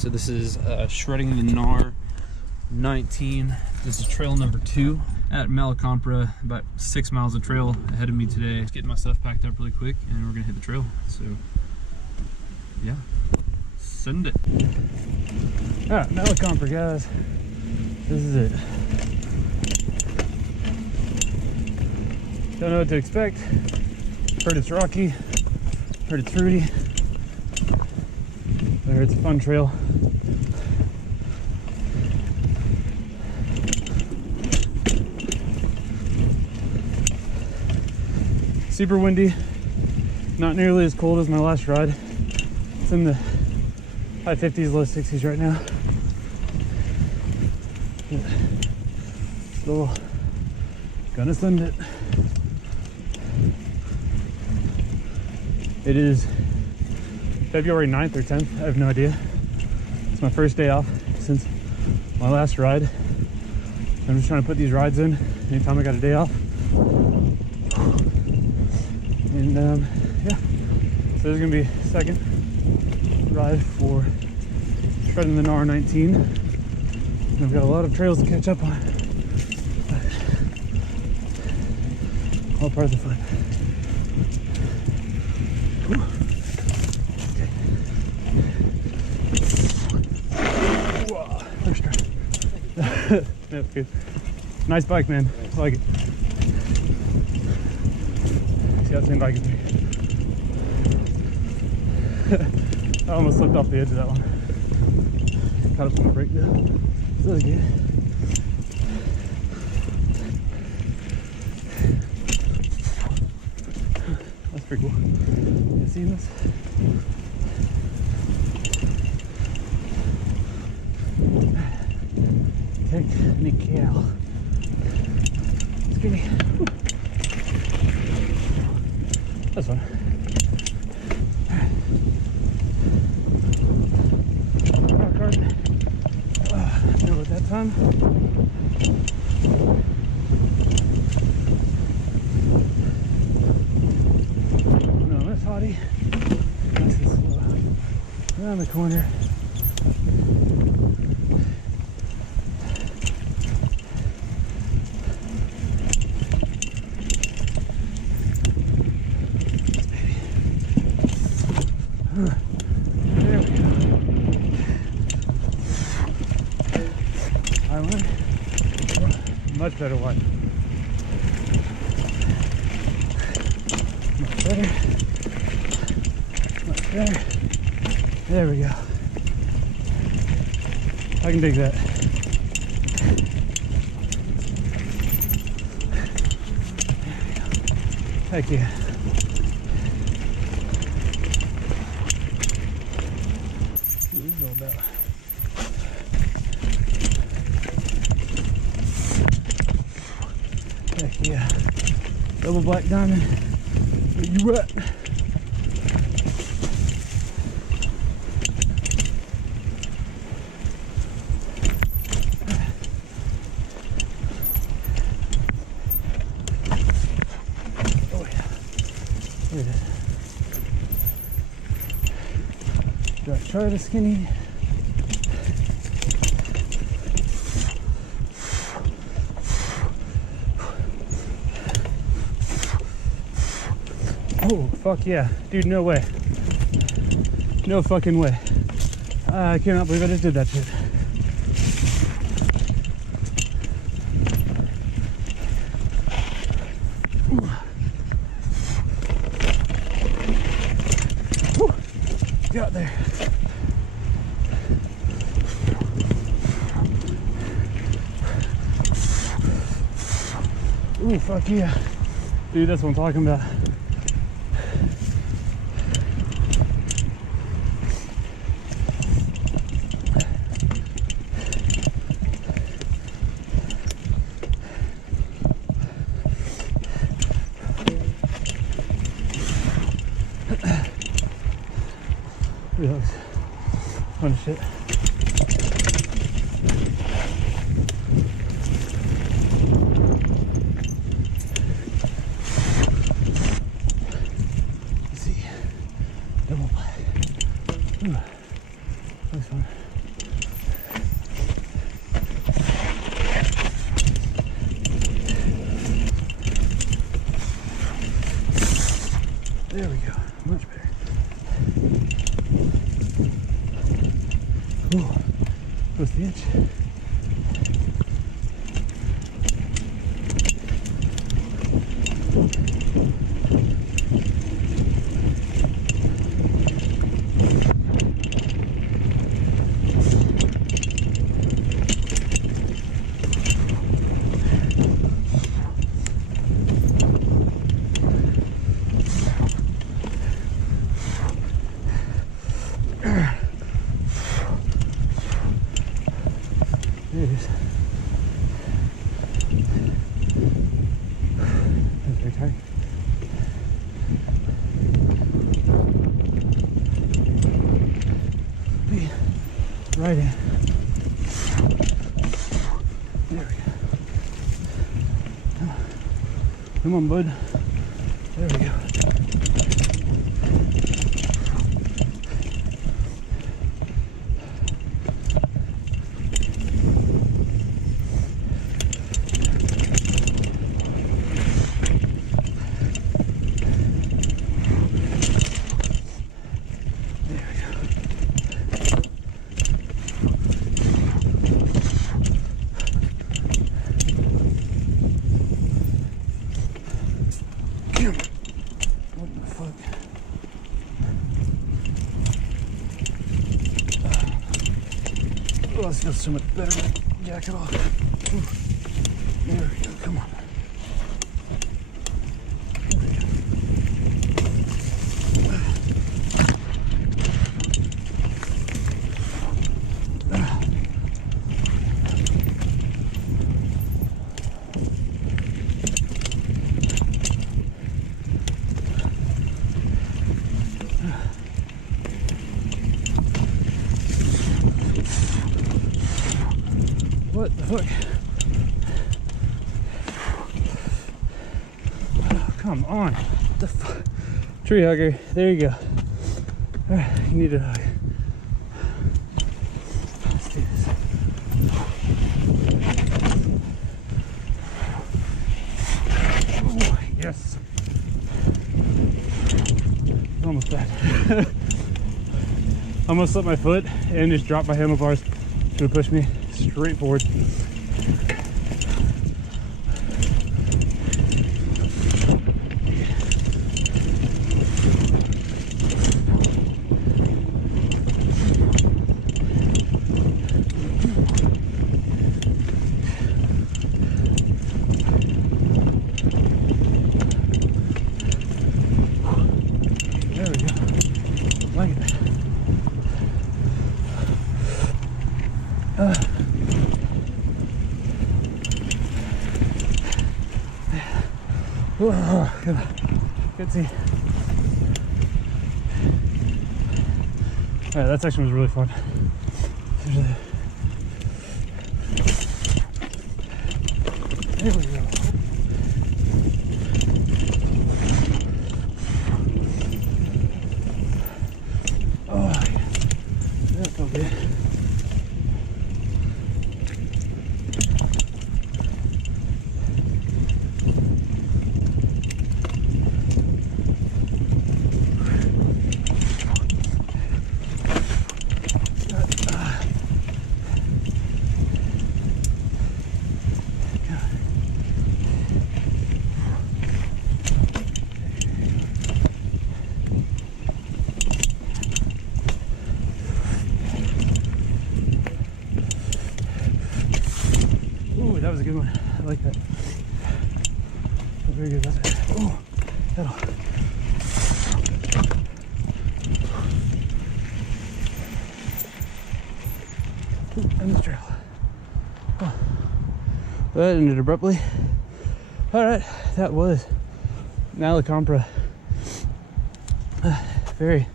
So this is shredding the Gnar 19. This is trail number 2 at Compra. About 6 miles of trail ahead of me today. Just getting my stuff packed up really quick and we're gonna hit the trail. So yeah, send it. All right, Compra, guys. This is it. Don't know what to expect. Heard it's rocky. Heard it's fruity. I heard it's a fun trail. Super windy. Not nearly as cold as my last ride. It's in the high 50s, low 60s right now. So, gonna send it. It is February 9th or 10th, I have no idea. It's my first day off since my last ride. I'm just trying to put these rides in anytime I got a day off. And yeah, so there's gonna be a second ride for shredding the Gnar 19. And I've got a lot of trails to catch up on, but all part of the fun. Whew. Okay. Whoa, first try. That's good. Nice bike, man. I like it. See that same bike as me. I almost slipped off the edge of that one. Caught up on the brake though. It's really good. That's pretty cool. You seen this? Technical. Skinny. That's fun. Rock hard. Know at that time. No, that's hottie. Nice and slow. Around the corner. There we go. Island. Much better one. Much better. Much better. There we go. I can dig that. There we go. Heck yeah. About. Heck yeah. Double black diamond. Where you at? Oh yeah. Here it is. Do I try the skinny? Oh, fuck yeah. Dude, no way. No fucking way. I cannot believe I just did that shit. Whew. Got there. Ooh, fuck yeah. Dude, that's what I'm talking about. Relax. Fun shit. Let's see. Double black. Ooh. Nice one. Ooh, close to the inch. There it is. That's very tight. Right in. There we go. Come on, bud. There we go. What the fuck? Oh, this feels so much better. Jack it off. Ooh. There we go. Come on. There we go. What the fuck? Oh, come on. The fuck? Tree hugger. There you go. Alright, you need a hug. Let's do this. Oh, yes. Almost bad. Almost slipped my foot and just dropped my handlebars. Should have pushed me straight forward. There we go. Like it. Oh, good see. Alright, that section was really fun. There we go. Oh, that felt good. That was a good one. I like that. Very good. That's it. Oh, that'll. End the trail. Oh. That ended abruptly. All right, that was Compra. Very,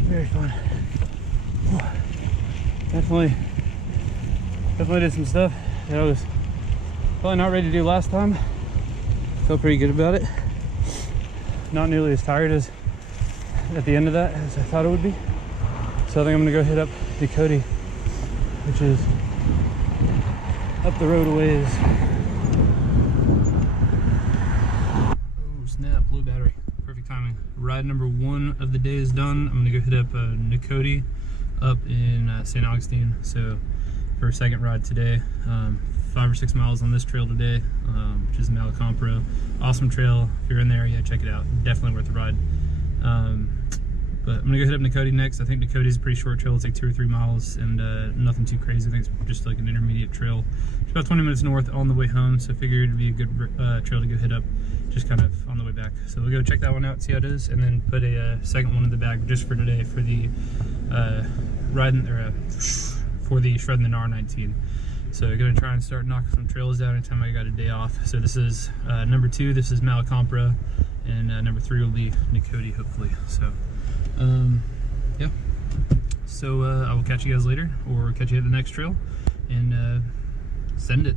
very fun. Oh. Definitely did some stuff that I was probably not ready to do last time. Felt pretty good about it. Not nearly as tired as at the end of that as I thought it would be. So I think I'm gonna go hit up Dakota, which is up the road a ways. Oh snap, low battery. Perfect timing. Ride number 1 of the day is done. I'm gonna go hit up Nakoti. up in St. Augustine. So for a second ride today, 5 or 6 miles on this trail today, which is Compra. Awesome trail. If you're in there, yeah, check it out. Definitely worth the ride. But I'm gonna go hit up Nakoti next. I think Nakoti is a pretty short trail. It's like 2 or 3 miles and nothing too crazy. I think it's just like an intermediate trail. It's about 20 minutes north on the way home, so I figured it'd be a good trail to go hit up just kind of on the way back. So we'll go check that one out, see how it is, and then put a second one in the bag just for today for the for the shredding the Gnar 19. So we're gonna try and start knocking some trails down anytime I got a day off. So this is number 2, this is Compra, and number 3 will be Nakoti, hopefully. So yeah, so I will catch you guys later, or catch you at the next trail, and send it.